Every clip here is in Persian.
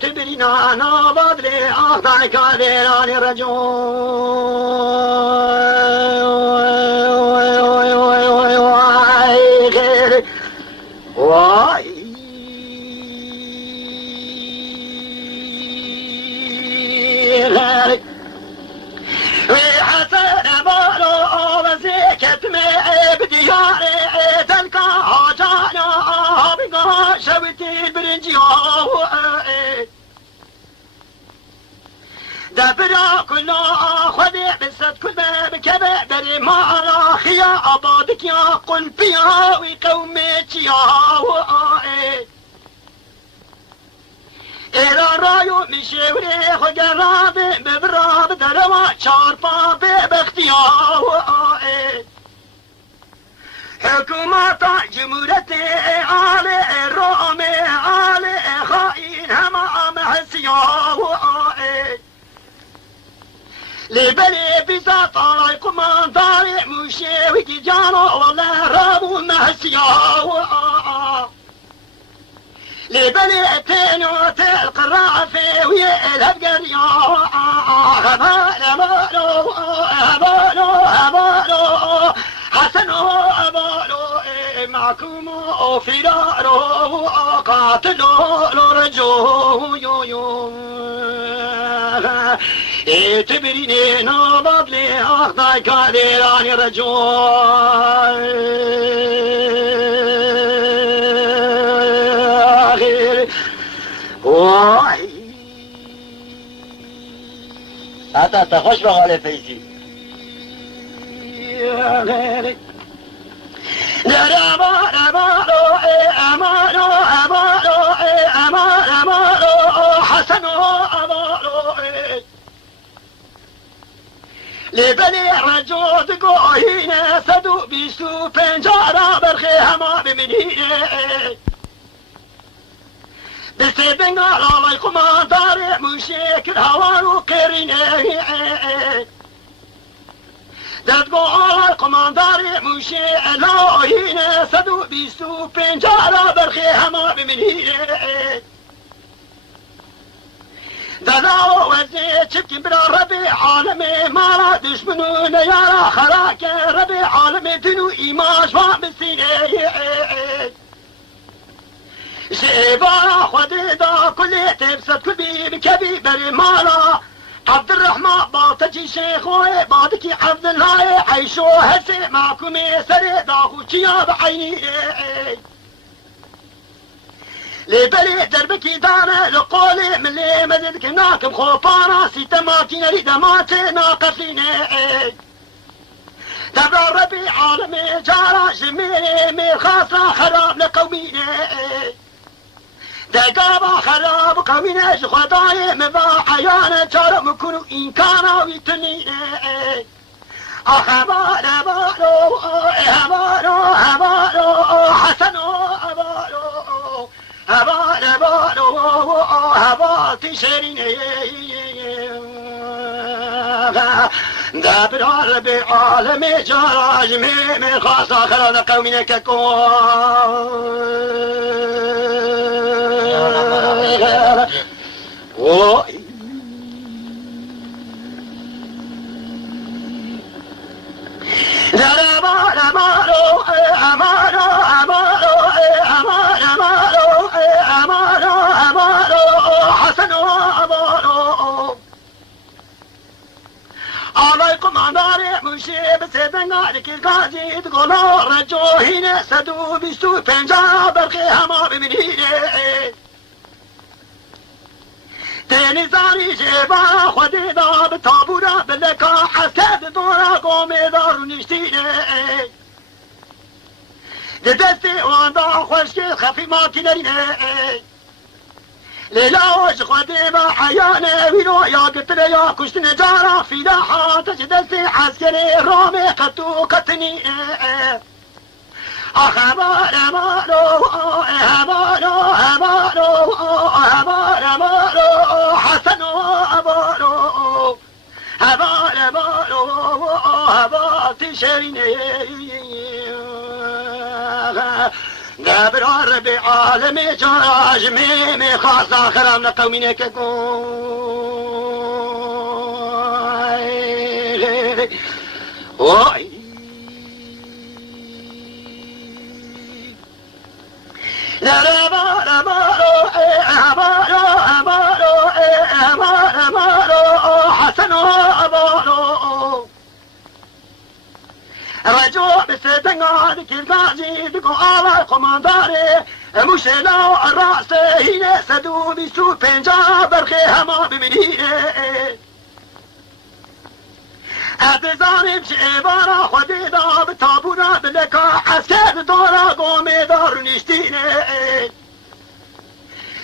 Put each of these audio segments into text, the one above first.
تبرينا نابض لي أخضع كادران رجون واي وحسن مالو وزيكت معي بدياري تلقى حاجانا بقى شوتي برنجيا دبرا كلنا خذي بسد كل باب كبابري معنا خيا عبادك يا قل فيها وقومك يا إلى رايو مشوري خجرابي ببراب دروا شارفا باختيار حكومة جمهورية علي الرومي علي خائن هما محسيار لبلي بيزا طالع كمانداري مشيوي جانو والله رابو محسيار لبني تينو تلقى في ويلهب قريا هبالو حسنو هبالو معكم فرارو قاتلو رجو تبريني نابض لي أخضع كادراني رجو واي حتى تخش بغالي فيزي لبني رجوت قوهينا سدو بيسو بنجارة برخي هما بمنينة بسيبنا عليكم داري مشيك الهوارو كرينة دادقو عليكم داري مشيك الهوين سدو بيسو بنجارة برخي هما بمنينة داداو وزي شبكي برا ربي عالمي مارا دشمنون يارا خراك ربي عالمي دنو إيماش وابسيني شيبا خديدا كل تبسط كل بيب كبير مالا عبد الرحمن باطجي شيخوي بعدكي عبد الله عيشو هسي معكم سري داخو كيا بعيني لبلي دربكي دانا لقولي من لي مددك ناكم خوفانا سيتماتين ريدماتي ناقصيني تبع ربي عالمي جارا جميلي مير خاصة خراب لقوميني دقابا خراب قوميني خداي مبا حيانا جارا مكونو إنكانا ويتنيني أخبار أبارو أبارو أبارو حسنو أبارو أبار أبارو أبار تشريني دابر عربي عالمي جراج من خاصة خلال قومنا ككون عليكم عماري مشي بسيدنا لك القاضي تقولوا رجو هنا سدو بيستو بنجا برقي هما بمنيني تاني زاري جيبا خديدا بتابورا بلكا حسد دورا قومي دارو نشتيني دستي واندا خوشكي خفي ما كنريني ليلا وش قديمة حيانا وينو يا قتل يا كشت نجارة في داحة تجدسي عسكري رومي قتو قتني أخبار أمارو أمارو أمارو أمار أمارو حسنو أمارو أمار أمارو أمار تشريني ابرار بعالم جراج ميمي خاص اخر من قومينك واي لا لا ما لا ما حسن أبارو رجوع بستنقاد كالقاضي دقو على القمانداري مشلا الرأس هنا سدو بسو بنجا برخي هما بمنيه اتزاني بشعبارا خديدا بتابونا بلكا عسكر دورا قومي دار نشتيني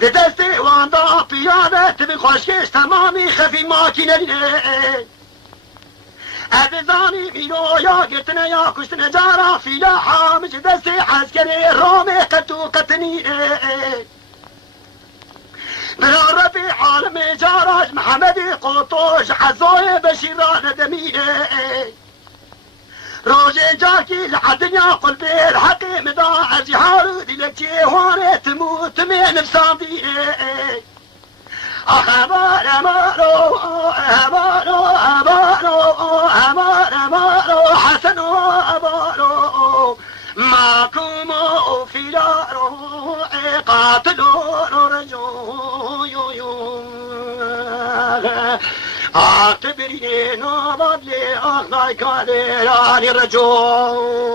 دستي واندا بيادة تبي خوشكش تمامي خفي ماكينة اتزاني مينو يا قرتنا يا كشتنا جارا في لاحا مش دستي عسكري رومي قتو قتني بلا ربيع عالم جاراج محمدي قطوش عزوي بشيران دمينه روجي جاكي لحدنيا قلبي الحقي مضاع جهار دلكي هوني تموت من بصامدي أخبار أمارو أمارو أمارو أمارو حسن أمارو معكم فيلارو قاتلوا رجو اعتبري نابض لي أخذي كادراني رجو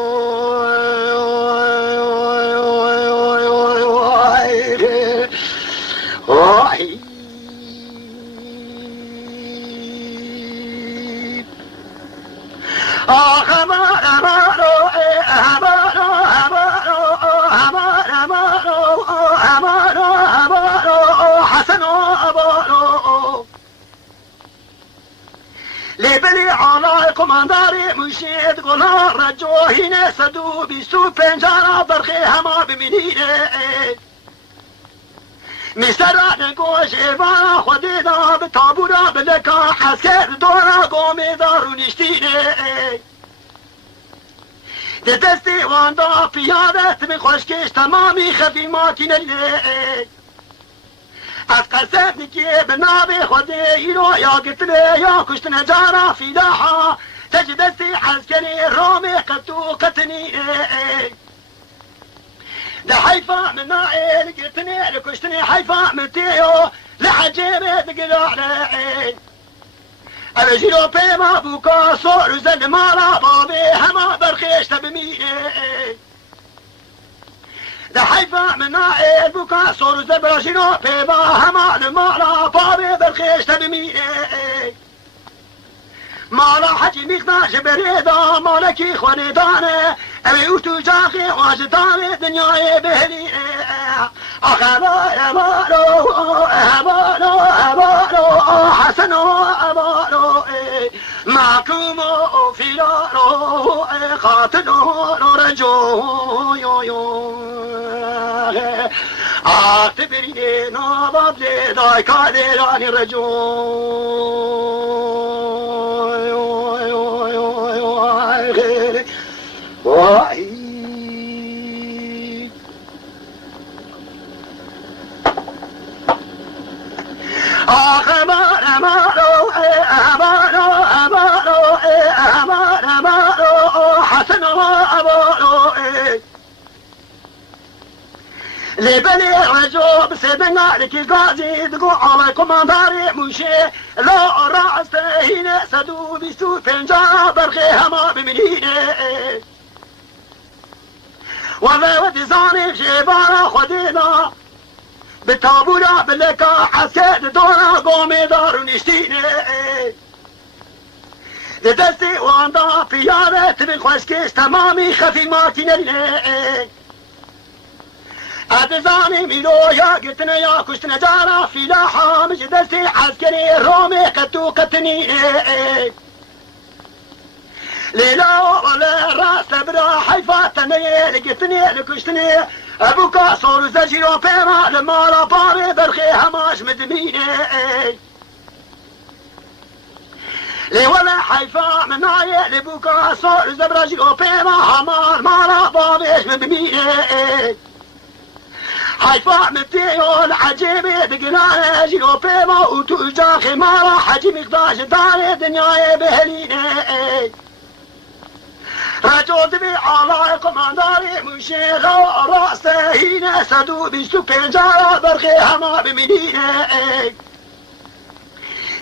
لبلي على كومانداري مشيت قلنا رجو هنا سدو بيسو بنجارة برخي هما بمنينه مسترا نقوش إبارة خديدا بتابورا بلكا حسكر دورا قومي دارو نشتينه دستي واندا بيادة من خوشكش تمامي خفي ماكينه أتقسم نكي بنابي خدي إلو يا قتلي يا كشت نجارة في لاحة تجدستي عسكري رومي قتو قتني لحيفا من نائل قتني لكشتني حيفا من تيو لحجيبي تقلع لعين أبجيلو بيما بوكا صور زل مالا بابي هما برخيش تبميني ده حيفا من نائل بوكا صور زبراشينو بيبا هما المالا بابي برخيش تبميني مالا حجي ميخنا جبريدا مالكي خوانيداني أبي اوتو جاخي واجداني دنياي بهلي أخبار أمارو أمارو أمارو حسنو أمارو معكم فيلارو قاتلو رجو اعتبري نابض لي دايكا ليلاني رجو أخبار أمارو أمارو أمارو أمارو حسن أمارو لبلي رجو بسيدنا لكي قاضي دقو على كومانداري مشي لا رأس هنا سدو بيسو فنجا برخي هما بمنينه وذا ودزاني جبارة خدينا بالتابورة بلكا حسكت دورا قومي دارو نشتيني دستي واندا بيادة من خوشكش تمامي خفي ماكينة اتزاني ميلو يا قتنا يا كشتنا جارة في لاحة مش دستي عسكري رومي قتو قتني ليلا ولا راس تبرا حيفا تنية لقتني لكشتني ابوكا صور زجيرو بيما لما باري برخي هماش مدميني لي ولا حيفا من ناية لبوكا صور زبراجيرو بيما همار مارا بابيش مدميني حيفا متيون عجيبي بقنانا جيو بيما وتوجا خمارا حجي مقداش داري دنياي بهليني رجوت بي على قمانداري مشيغا راسه هنا سدو بيشتو بنجارا برخي هما بمنيني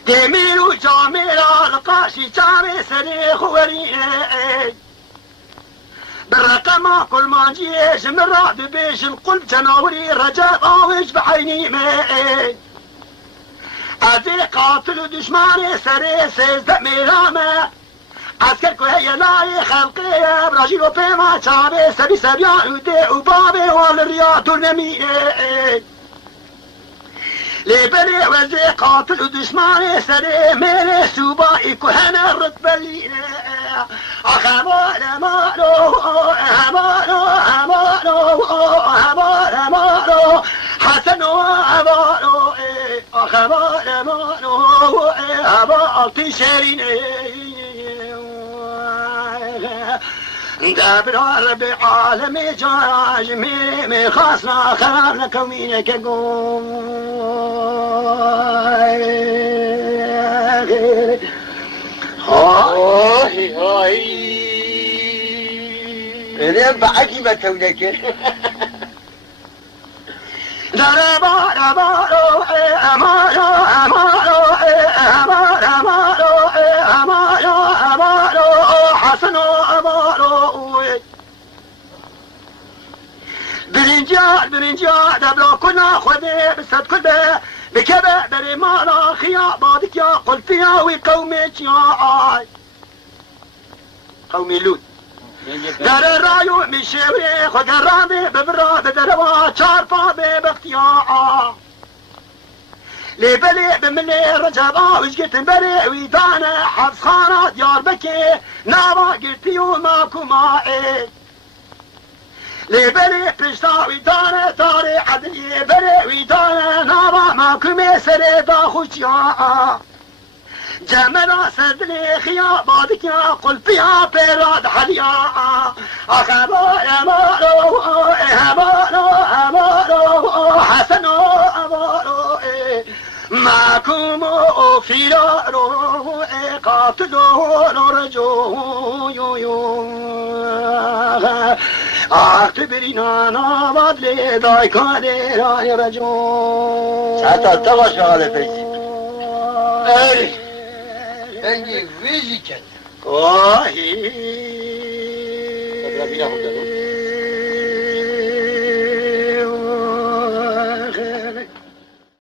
دميرو جاميرا نقاشي جامي سريخ وريني بالرقم كل ما نجيش من رعد بيش القلب جناوري رجاء طاوش بعيني مي أذي قاتل دشماني سري سيز دميرامي عسكركو هي لاي خلقي براجيلو بيما شعبي سبي سبيان ودي وبابي والرياض النمي لبري وزي قاتل دشماني سري ميري سوبائي كهنا الرتبة اللي أخبار مالو أمالو أمالو أمالو حسنو أمالو أخبار مالو أمال تشرين دابر ربي عالمي جاج مي خاصنا خرابنا كومينك قوم هاي هاي إذا بعدي ما كونك دربا دربا أمارو أمارو أمارو أمارو أمارو أمارو حسنو أمارو برنجال دبلو كنا خذي بسد كده بكبه بري مالا خيا بعدك يا قلفيا وقومك يا قومي لود در الرايو مشوي خد الرامي ببرا بدروا شارفا ببختيا لبلي بملي رجبا وشقت بري ويدانا حفظ خانة ديار بكي نابا قلتي وماكو مائي لبلي بشتا ويدانا تاري عدلي بري ويدانا نابا ماكو ميسري داخوشيا جملا سدلي خيا بعدك يا قل فيها بيراد حليا أخبار أمارو أمارو أمارو حسنو أمارو معكم فرارو قاتلو رجو اعتبرنا نابد لداي كادر رجو حتى تواش على فيسي بنجي ويجي كده واهي ربنا ياخد